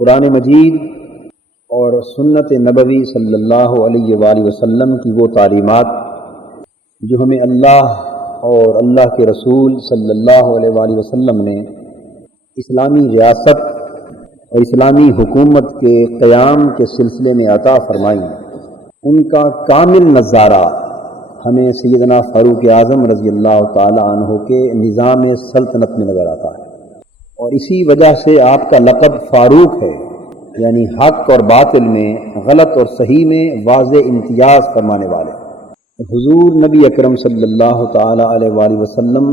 قرآن مجید اور سنت نبوی صلی اللہ علیہ وآلہ وسلم کی وہ تعلیمات جو ہمیں اللہ اور اللہ کے رسول صلی اللہ علیہ وآلہ وسلم نے اسلامی ریاست اور اسلامی حکومت کے قیام کے سلسلے میں عطا فرمائی، ان کا کامل نظارہ ہمیں سیدنا فاروق اعظم رضی اللہ تعالی عنہ کے نظام سلطنت میں نظر آتا ہے، اور اسی وجہ سے آپ کا لقب فاروق ہے، یعنی حق اور باطل میں، غلط اور صحیح میں واضح امتیاز فرمانے والے۔ حضور نبی اکرم صلی اللہ تعالی علیہ وآلہ وسلم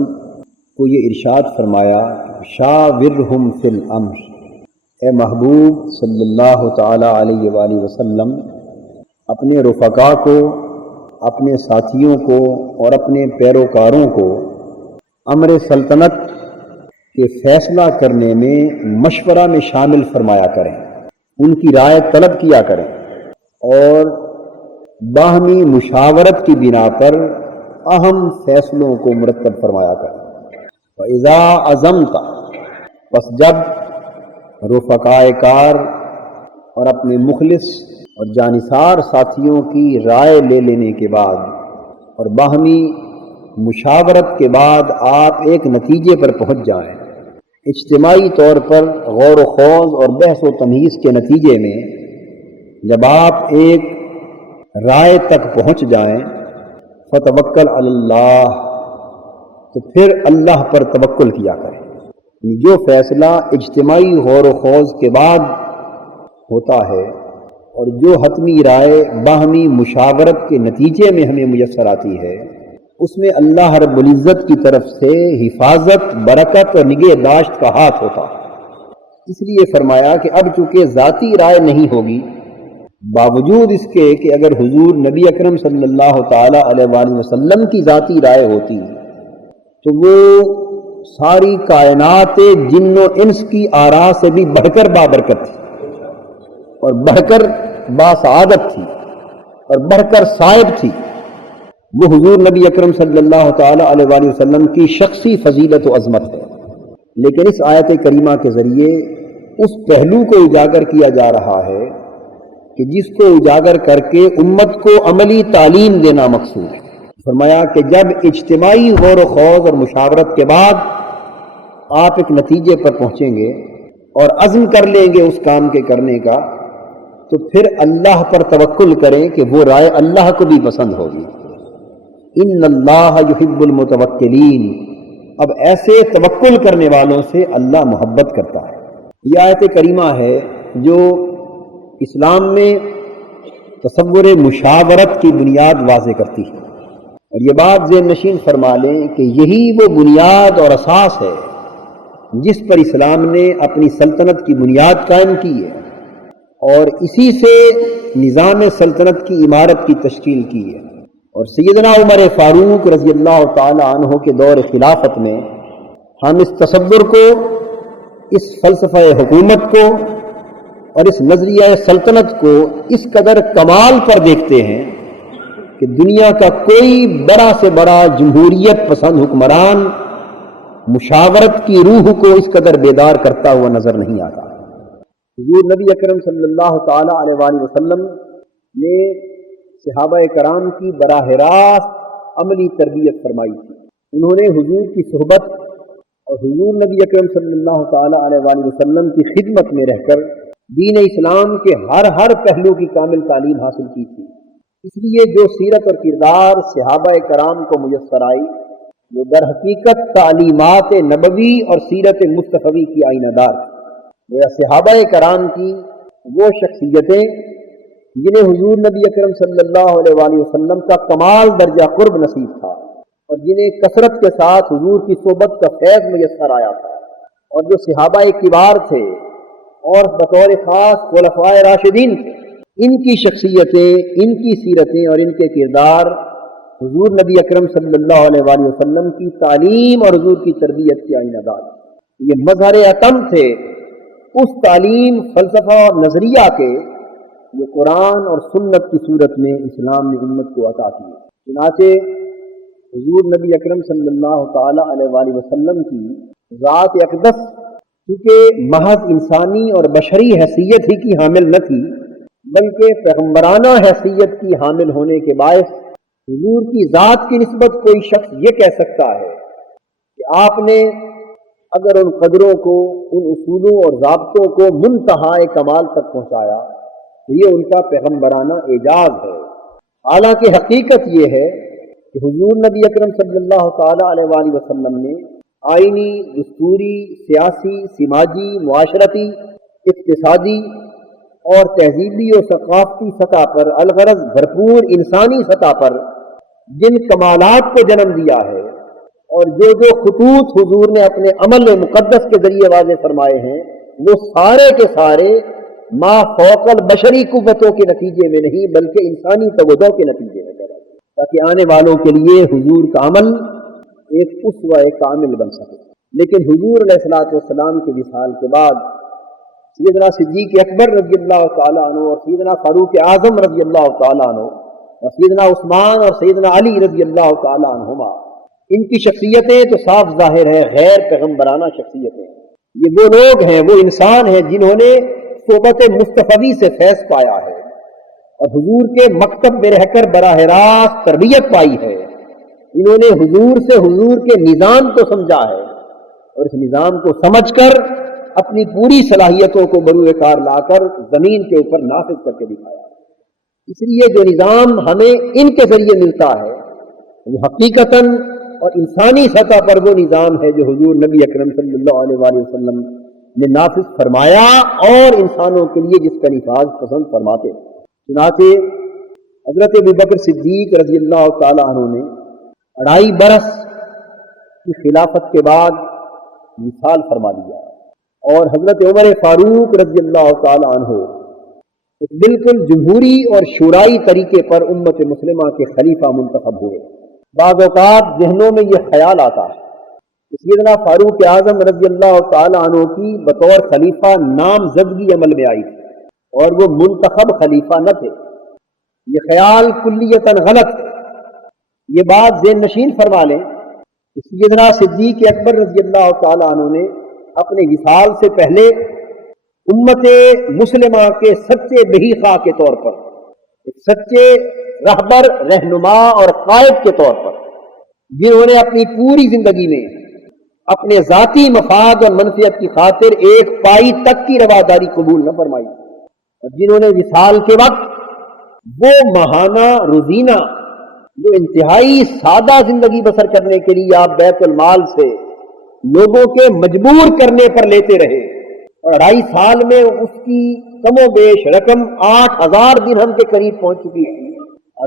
کو یہ ارشاد فرمایا، شاورہم فی الامر، اے محبوب صلی اللہ تعالی علیہ وآلہ وسلم اپنے رفقا کو، اپنے ساتھیوں کو اور اپنے پیروکاروں کو امر سلطنت کے فیصلہ کرنے میں، مشورہ میں شامل فرمایا کریں، ان کی رائے طلب کیا کریں، اور باہمی مشاورت کی بنا پر اہم فیصلوں کو مرتب فرمایا کریں۔ وَإِذَا عَزَمْتَ، بس جب رفقائے کار اور اپنے مخلص اور جانثار ساتھیوں کی رائے لے لینے کے بعد اور باہمی مشاورت کے بعد آپ ایک نتیجے پر پہنچ جائیں، اجتماعی طور پر غور و خوض اور بحث و تمیز کے نتیجے میں جب آپ ایک رائے تک پہنچ جائیں، فتوکل علی اللہ، تو پھر اللہ پر توکل کیا کریں۔ جو فیصلہ اجتماعی غور و خوض کے بعد ہوتا ہے اور جو حتمی رائے باہمی مشاورت کے نتیجے میں ہمیں میسر آتی ہے، اس میں اللہ رب العزت کی طرف سے حفاظت، برکت اور نگہداشت کا ہاتھ ہوتا ہے۔ اس لیے فرمایا کہ اب چونکہ ذاتی رائے نہیں ہوگی، باوجود اس کے کہ اگر حضور نبی اکرم صلی اللہ تعالی علیہ وآلہ وسلم کی ذاتی رائے ہوتی تو وہ ساری کائنات جن و انس کی آراء سے بھی بڑھ کر بابرکت تھی، اور بڑھ کر باسعادت تھی، اور بڑھ کر صائب تھی۔ وہ حضور نبی اکرم صلی اللہ تعالی علیہ وآلہ وسلم کی شخصی فضیلت و عظمت ہے، لیکن اس آیت کریمہ کے ذریعے اس پہلو کو اجاگر کیا جا رہا ہے کہ جس کو اجاگر کر کے امت کو عملی تعلیم دینا مقصود ہے۔ فرمایا کہ جب اجتماعی غور و خوض اور مشاورت کے بعد آپ ایک نتیجے پر پہنچیں گے اور عزم کر لیں گے اس کام کے کرنے کا، تو پھر اللہ پر توکل کریں کہ وہ رائے اللہ کو بھی پسند ہوگی۔ ان اللہ یحب المتوکلین، اب ایسے توکل کرنے والوں سے اللہ محبت کرتا ہے۔ یہ آیت کریمہ ہے جو اسلام میں تصور مشاورت کی بنیاد واضح کرتی ہے، اور یہ بات ذہن نشین فرما لیں کہ یہی وہ بنیاد اور اساس ہے جس پر اسلام نے اپنی سلطنت کی بنیاد قائم کی ہے، اور اسی سے نظام سلطنت کی عمارت کی تشکیل کی ہے۔ اور سیدنا عمر فاروق رضی اللہ تعالی عنہ کے دور خلافت میں ہم اس تصور کو، اس فلسفہ حکومت کو اور اس نظریہ سلطنت کو اس قدر کمال پر دیکھتے ہیں کہ دنیا کا کوئی بڑا سے بڑا جمہوریت پسند حکمران مشاورت کی روح کو اس قدر بیدار کرتا ہوا نظر نہیں آتا۔ حضور نبی اکرم صلی اللہ تعالی علیہ وآلہ وسلم نے صحابہ کرام کی براہ راست عملی تربیت فرمائی تھی۔ انہوں نے حضور کی صحبت اور حضور نبی اکرم صلی اللہ تعالی علیہ وآلہ وسلم کی خدمت میں رہ کر دین اسلام کے ہر پہلو کی کامل تعلیم حاصل کی تھی۔ اس لیے جو سیرت اور کردار صحابہ کرام کو میسر آئی، وہ در حقیقت تعلیمات نبوی اور سیرت مصطفی کی آئینہ دار تھی۔ وہ صحابہ کرام کی وہ شخصیتیں جنہیں حضور نبی اکرم صلی اللہ علیہ وآلہ وسلم کا کمال درجہ قرب نصیب تھا، اور جنہیں کثرت کے ساتھ حضور کی صحبت کا فیض میسر آیا تھا، اور جو صحابہ کبار تھے اور بطور خاص خلفائے راشدین تھے، ان کی شخصیتیں، ان کی سیرتیں اور ان کے کردار حضور نبی اکرم صلی اللہ علیہ وآلہ وسلم کی تعلیم اور حضور کی تربیت کی آئینہ دار، یہ مظہر اتم تھے اس تعلیم، فلسفہ اور نظریہ کے یہ قرآن اور سنت کی صورت میں اسلام نے امت کو عطا کی۔ چنانچہ حضور نبی اکرم صلی اللہ تعالی علیہ وآلہ وسلم کی ذات اقدس کیونکہ محض انسانی اور بشری حیثیت ہی کی حامل نہ تھی، بلکہ پیغمبرانہ حیثیت کی حامل ہونے کے باعث حضور کی ذات کی نسبت کوئی شخص یہ کہہ سکتا ہے کہ آپ نے اگر ان قدروں کو، ان اصولوں اور ضابطوں کو منتہائے کمال تک پہنچایا تو یہ ان کا پیغمبرانہ اعجاز ہے۔ حالانکہ حقیقت یہ ہے کہ حضور نبی اکرم صلی اللہ تعالیٰ علیہ وآلہ وسلم نے آئینی، دستوری، سیاسی، سماجی، معاشرتی، اقتصادی اور تہذیبی و ثقافتی سطح پر، الغرض بھرپور انسانی سطح پر جن کمالات کو جنم دیا ہے اور جو خطوط حضور نے اپنے عمل مقدس کے ذریعے واضح فرمائے ہیں، وہ سارے کے سارے ما فوق البشری قوتوں کے نتیجے میں نہیں بلکہ انسانی توجہ کے نتیجے میں کرا، تاکہ آنے والوں کے لیے حضور کا عمل ایک اسوہ کامل بن سکے۔ لیکن حضور علیہ الصلوۃ والسلام کے وصال کے بعد سیدنا صدیق اکبر رضی اللہ تعالیٰ عنہ اور سیدنا فاروق اعظم رضی اللہ تعالیٰ عنہ اور سیدنا عثمان اور سیدنا علی رضی اللہ تعالیٰ عنہما، ان کی شخصیتیں تو صاف ظاہر ہے غیر پیغمبرانہ شخصیتیں۔ یہ وہ لوگ ہیں، وہ انسان ہیں جنہوں نے صحبت مصطفی سے فیض پایا ہے اور حضور کے مکتب میں رہ کر براہ راست تربیت پائی ہے۔ انہوں نے حضور سے حضور کے نظام کو سمجھا ہے اور اس نظام کو سمجھ کر اپنی پوری صلاحیتوں کو بروئے کار لا کر زمین کے اوپر نافذ کر کے دکھایا۔ اس لیے جو نظام ہمیں ان کے ذریعے ملتا ہے وہ حقیقتاً اور انسانی سطح پر وہ نظام ہے جو حضور نبی اکرم صلی اللہ علیہ وآلہ وسلم نے نافذ فرمایا اور انسانوں کے لیے جس کا نفاذ پسند فرماتے ہیں۔ چنانچہ حضرت ابوبکر صدیق رضی اللہ تعالیٰ عنہ نے 2.5 برس کی خلافت کے بعد وصال فرما لیا اور حضرت عمر فاروق رضی اللہ تعالیٰ عنہ ایک بالکل جمہوری اور شورائی طریقے پر امت مسلمہ کے خلیفہ منتخب ہوئے۔ بعض اوقات ذہنوں میں یہ خیال آتا ہے کہ سیدنا فاروق اعظم رضی اللہ تعالیٰ عنہ کی بطور خلیفہ نامزدگی عمل میں آئی تھی اور وہ منتخب خلیفہ نہ تھے۔ یہ خیال کلیتاً غلط ہے۔ یہ بات ذہن نشین فرما لیں کہ سیدنا صدیق اکبر رضی اللہ تعالیٰ عنہ نے اپنے وصال سے پہلے امت مسلمہ کے سچے بہی خواہ کے طور پر، ایک سچے رہبر، رہنما اور قائد کے طور پر، جنہوں نے اپنی پوری زندگی میں اپنے ذاتی مفاد اور منفعت کی خاطر ایک پائی تک کی رواداری قبول نہ فرمائی اور جنہوں نے وصال کے وقت وہ ماہانہ روزینہ جو انتہائی سادہ زندگی بسر کرنے کے لیے آپ بیت المال سے لوگوں کے مجبور کرنے پر لیتے رہے اور 2.5 سال میں اس کی کم و بیش رقم 8,000 درہم کے قریب پہنچ چکی ہے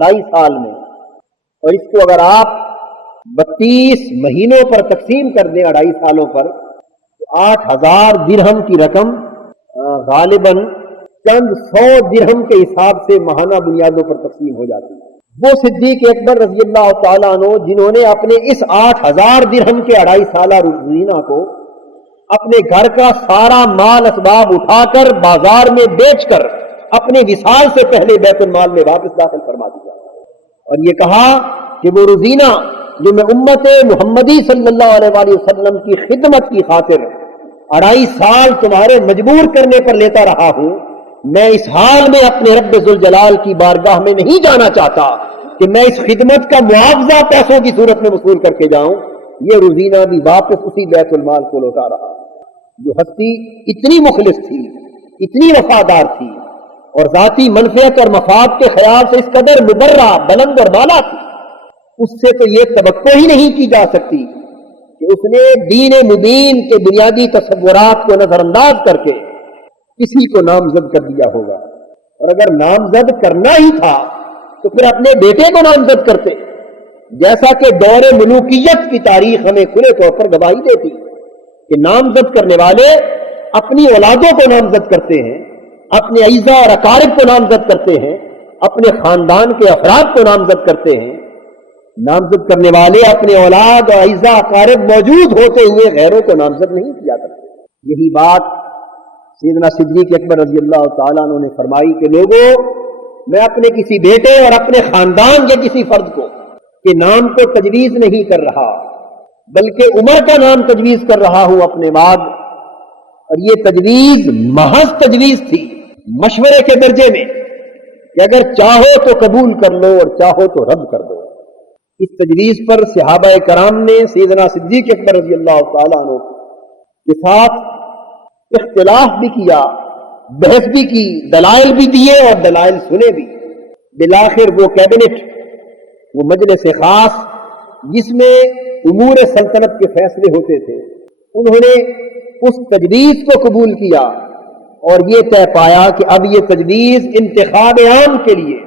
2.5 سال میں، اور اس کو اگر آپ 32 مہینوں پر تقسیم کر دیں 2.5 سالوں پر تو 8,000 درہم کی رقم غالباً چند 100 درہم کے حساب سے ماہانہ بنیادوں پر تقسیم ہو جاتی ہے۔ وہ صدیق اکبر رضی اللہ تعالیٰ عنہ جنہوں نے اپنے اس 8,000 درہم کے 2.5 سالہ روزینہ کو اپنے گھر کا سارا مال اسباب اٹھا کر بازار میں بیچ کر اپنے وصال سے پہلے بیت المال میں واپس داخل فرما دیا اور یہ کہا کہ وہ روزینہ جو میں امت محمدی صلی اللہ علیہ وآلہ وسلم کی خدمت کی خاطر 2.5 سال تمہارے مجبور کرنے پر لیتا رہا ہوں، میں اس حال میں اپنے رب ذوالجلال کی بارگاہ میں نہیں جانا چاہتا کہ میں اس خدمت کا معاوضہ پیسوں کی صورت میں وصول کر کے جاؤں۔ یہ روزینہ بھی واپس اسی بیت المال کو لوٹا رہا۔ جو ہستی اتنی مخلص تھی، اتنی وفادار تھی اور ذاتی منفعت اور مفاد کے خیال سے اس قدر مبرہ، بلند اور بالا تھی، اس سے تو یہ توقع ہی نہیں کی جا سکتی کہ اس نے دین مبین کے بنیادی تصورات کو نظر انداز کر کے کسی کو نامزد کر دیا ہوگا، اور اگر نامزد کرنا ہی تھا تو پھر اپنے بیٹے کو نامزد کرتے، جیسا کہ دور ملوکیت کی تاریخ ہمیں کھلے طور پر گواہی دیتی کہ نامزد کرنے والے اپنی اولادوں کو نامزد کرتے ہیں، اپنے اعزا اور اقارب کو نامزد کرتے ہیں، اپنے خاندان کے افراد کو نامزد کرتے ہیں۔ نامزد کرنے والے اپنے اولاد اور اعزا اقارب موجود ہوتے ہوئے غیروں کو نامزد نہیں کیا کرتے۔ یہی بات سیدنا صدیق اکبر رضی اللہ تعالیٰ عنہ نے فرمائی کہ لوگوں، میں اپنے کسی بیٹے اور اپنے خاندان کے کسی فرد کو کے نام کو تجویز نہیں کر رہا، بلکہ عمر کا نام تجویز کر رہا ہوں اپنے بعد، اور یہ تجویز محض تجویز تھی، مشورے کے درجے میں، کہ اگر چاہو تو قبول کر لو اور چاہو تو رد کر دو۔ اس تجویز پر صحابہ کرام نے سیدنا صدیق اکبر رضی اللہ تعالیٰ عنہ کے ساتھ اختلاف بھی کیا، بحث بھی کی، دلائل بھی دیے اور دلائل سنے بھی۔ بالآخر وہ کیبنٹ، وہ مجلس خاص جس میں امور سلطنت کے فیصلے ہوتے تھے، انہوں نے اس تجویز کو قبول کیا اور یہ طے پایا کہ اب یہ تجویز انتخاب عام کے لیے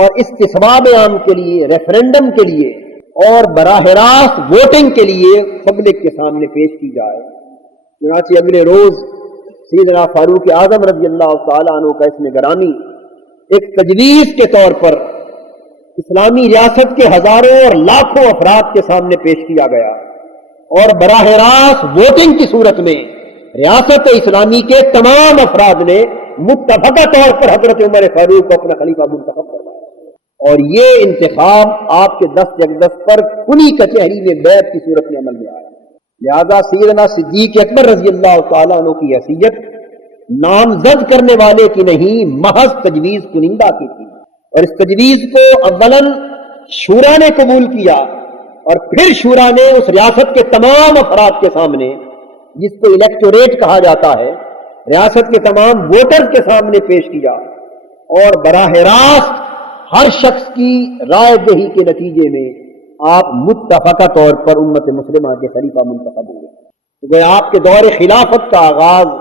اور استصواب عام کے لیے، ریفرنڈم کے لیے اور براہ راست ووٹنگ کے لیے پبلک کے سامنے پیش کی جائے۔ چنانچہ اگلے روز سیدنا فاروق اعظم رضی اللہ تعالیٰ عنہ کا اس میں گرامی ایک تجویز کے طور پر اسلامی ریاست کے ہزاروں اور لاکھوں افراد کے سامنے پیش کیا گیا اور براہ راست ووٹنگ کی صورت میں ریاست اسلامی کے تمام افراد نے متفقہ طور پر حضرت عمر فاروق کو اپنا خلیفہ منتخب کروایا، اور یہ انتخاب آپ کے دست اقدس پر کھلی کچہری میں بیعت کی صورت میں عمل میں آیا۔ لہذا سیدنا صدیق اکبر رضی اللہ تعالیٰ عنہ کی حیثیت نامزد کرنے والے کی نہیں، محض تجویز کنندہ کی تھی، اور اس تجویز کو اولاً شورا نے قبول کیا اور پھر شورا نے اس ریاست کے تمام افراد کے سامنے، جس کو الیکٹوریٹ کہا جاتا ہے، ریاست کے تمام ووٹر کے سامنے پیش کیا، اور براہ راست ہر شخص کی رائے دہی کے نتیجے میں آپ متفقہ طور پر امت مسلمہ کے خلیفہ منتخب ہوئے۔ تو وہ آپ کے دور خلافت کا آغاز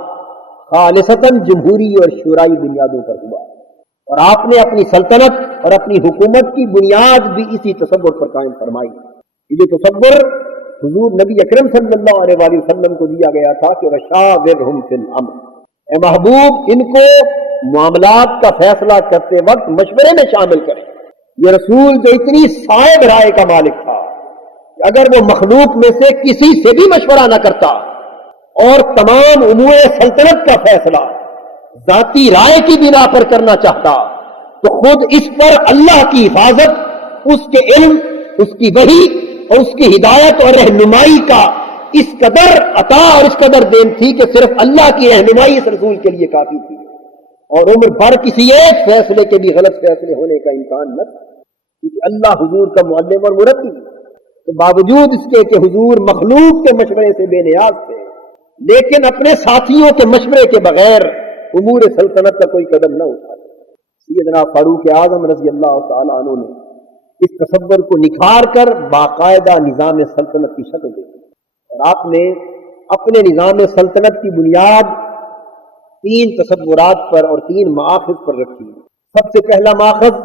خالصتاً جمہوری اور شورائی بنیادوں پر ہوا، اور آپ نے اپنی سلطنت اور اپنی حکومت کی بنیاد بھی اسی تصور پر قائم فرمائی۔ یہ تصور حضور نبی اکرم صلی اللہ علیہ وآلہ وسلم کو دیا گیا تھا کہ وَشَاوِرْهُمْ فِي الْأَمْرِ، اے محبوب ان کو معاملات کا فیصلہ کرتے وقت مشورے میں شامل کریں۔ یہ رسول جو اتنی صائب رائے کا مالک تھا کہ اگر وہ مخلوق میں سے کسی سے بھی مشورہ نہ کرتا اور تمام امور سلطنت کا فیصلہ ذاتی رائے کی بنا پر کرنا چاہتا تو خود اس پر اللہ کی حفاظت، اس کے علم، اس کی وحی اور اس کی ہدایت اور رہنمائی کا اس قدر عطا اور اس قدر دین تھی کہ صرف اللہ کی رہنمائی اس رسول کے لیے کافی تھی، اور عمر بھر کسی ایک فیصلے کے بھی غلط فیصلے ہونے کا امکان نہ تھا، کیونکہ اللہ حضور کا معلم اور مربی۔ تو باوجود اس کے کہ حضور مخلوق کے مشورے سے بے نیاز تھے، لیکن اپنے ساتھیوں کے مشورے کے بغیر امور سلطنت کا کوئی قدم نہ اٹھاتے۔ سیدنا فاروق اعظم رضی اللہ تعالیٰ عنہ نے اس تصور کو نکھار کر باقاعدہ نظام سلطنت کی شکل دی، اور آپ نے اپنے نظام سلطنت کی بنیاد 3 تصورات پر اور 3 مآخذ پر رکھی۔ سب سے پہلا مآخذ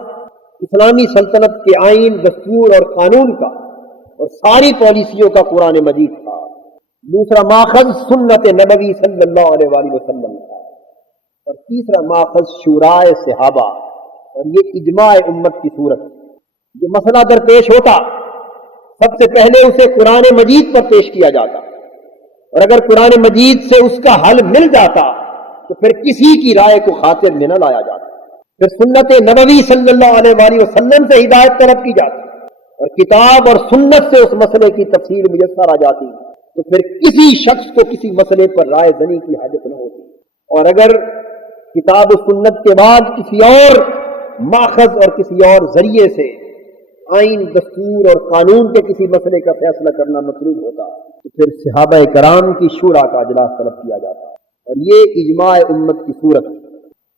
اسلامی سلطنت کے آئین، دستور اور قانون کا اور ساری پالیسیوں کا قرآن مجید تھا۔ دوسرا مآخذ سنت نبوی صلی اللہ علیہ وآلہ وسلم تھا، اور تیسرا مآخذ شورائے صحابہ، اور یہ اجماع امت کی صورت۔ جو مسئلہ درپیش ہوتا سب سے پہلے اسے قرآن مجید پر پیش کیا جاتا، اور اگر قرآن مجید سے اس کا حل مل جاتا تو پھر کسی کی رائے کو خاطر میں نہ لایا جاتا، پھر سنت نبوی صلی اللہ علیہ وآلہ وسلم سے ہدایت طلب کی جاتی، اور کتاب اور سنت سے اس مسئلے کی تفسیر میسر آ جاتی، تو پھر کسی شخص کو کسی مسئلے پر رائے دنی کی حاجت نہ ہوتی۔ اور اگر کتاب و سنت کے بعد کسی اور ماخذ اور کسی اور ذریعے سے آئین، دستور اور قانون کے کسی مسئلے کا فیصلہ کرنا مطلوب ہوتا تو پھر صحابہ کرام کی شورا کا اجلاس طلب کیا جاتا، اور یہ اجماع امت کی صورت۔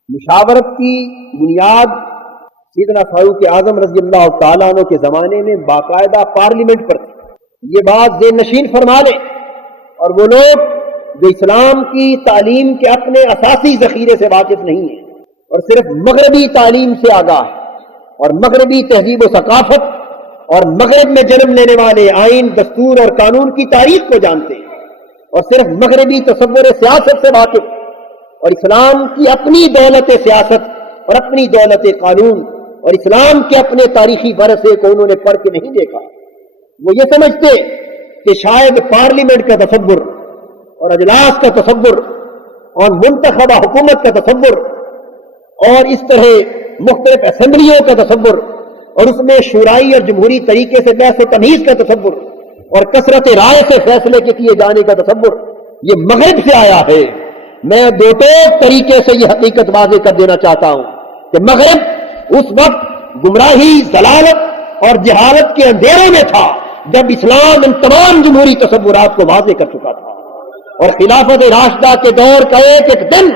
مشاورت کی بنیاد سیدنا فاروق اعظم رضی اللہ تعالیٰ عنہ کے زمانے میں باقاعدہ پارلیمنٹ پر تھی۔ یہ بات ذہن نشین فرما لیں، اور وہ لوگ جو اسلام کی تعلیم کے اپنے اساسی ذخیرے سے واقف نہیں ہیں اور صرف مغربی تعلیم سے آگاہ ہیں اور مغربی تہذیب و ثقافت اور مغرب میں جنم لینے والے آئین، دستور اور قانون کی تاریخ کو جانتے ہیں اور صرف مغربی تصور سیاست سے واقف اور اسلام کی اپنی دولت سیاست اور اپنی دولت قانون اور اسلام کے اپنے تاریخی ورثے کو انہوں نے پڑھ کے نہیں دیکھا، وہ یہ سمجھتے کہ شاید پارلیمنٹ کا تصور اور اجلاس کا تصور اور منتخبہ حکومت کا تصور اور اس طرح مختلف اسمبلیوں کا تصور اور اس میں شورائی اور جمہوری طریقے سے بحث و تمیز کا تصور اور کثرت رائے سے فیصلے کے کیے جانے کا تصور یہ مغرب سے آیا ہے، میں دو ٹوک طریقے سے یہ حقیقت واضح کر دینا چاہتا ہوں کہ مغرب اس وقت گمراہی، ضلالت اور جہالت کے اندھیرے میں تھا جب اسلام ان تمام جمہوری تصورات کو واضح کر چکا تھا، اور خلافت راشدہ کے دور کا ایک ایک دن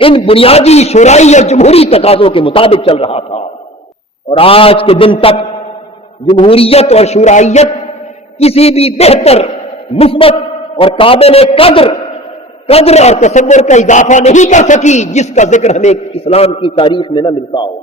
ان بنیادی شورائی اور جمہوری تقاضوں کے مطابق چل رہا تھا، اور آج کے دن تک جمہوریت اور شورائیت کسی بھی بہتر، مثبت اور قابل قدر اور تصور کا اضافہ نہیں کر سکی جس کا ذکر ہمیں اسلام کی تاریخ میں نہ ملتا ہو۔